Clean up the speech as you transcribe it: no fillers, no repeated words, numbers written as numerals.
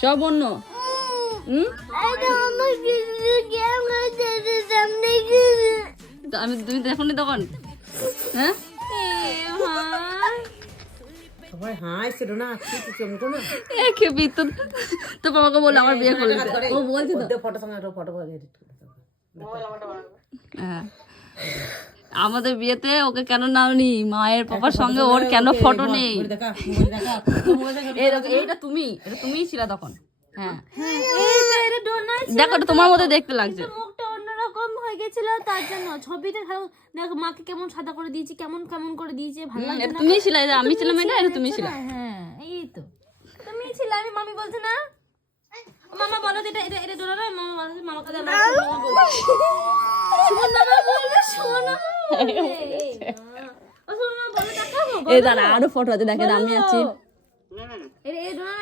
সব অন্য আমি তুমি দেখোনি তখন হ্যাঁ সবাই হাসছিল না কি চমকো না খেপি তো বাবাকে বললো আমার বিয়ে করবে ও বলছে তো ফটো সঙ্গে ফটো হ্যাঁ আমাদের বিয়েতে ওকে কেন নাওনি মায়ের পাপার সঙ্গে ওর কেন ফটো নেই এটা তুমিই ছিল তখন হ্যাঁ দেখো এটা তোমার মধ্যে দেখতে লাগছে মুখটা অন্যরকম হয়ে গেছিল তার জন্য ছবিটা দেখো মাকে কেমন সাদা করে দিয়েছি কেমন কেমন করে দিয়েছে ভালো লাগছে এটা তুমিই ছিল আমি ছিলাম এটা তুমি ছিল হ্যাঁ এই তো তুমি ছিলে আমি মামি বলছে না মামা বলো এটা এটা এটা ডোনা না মামা বলছে মামা কাছে আমরা শোনা বলবে শোনা এই দাঁড়া আরো ফটো আছে দেখেন আমি আছি এটা এই ডোনা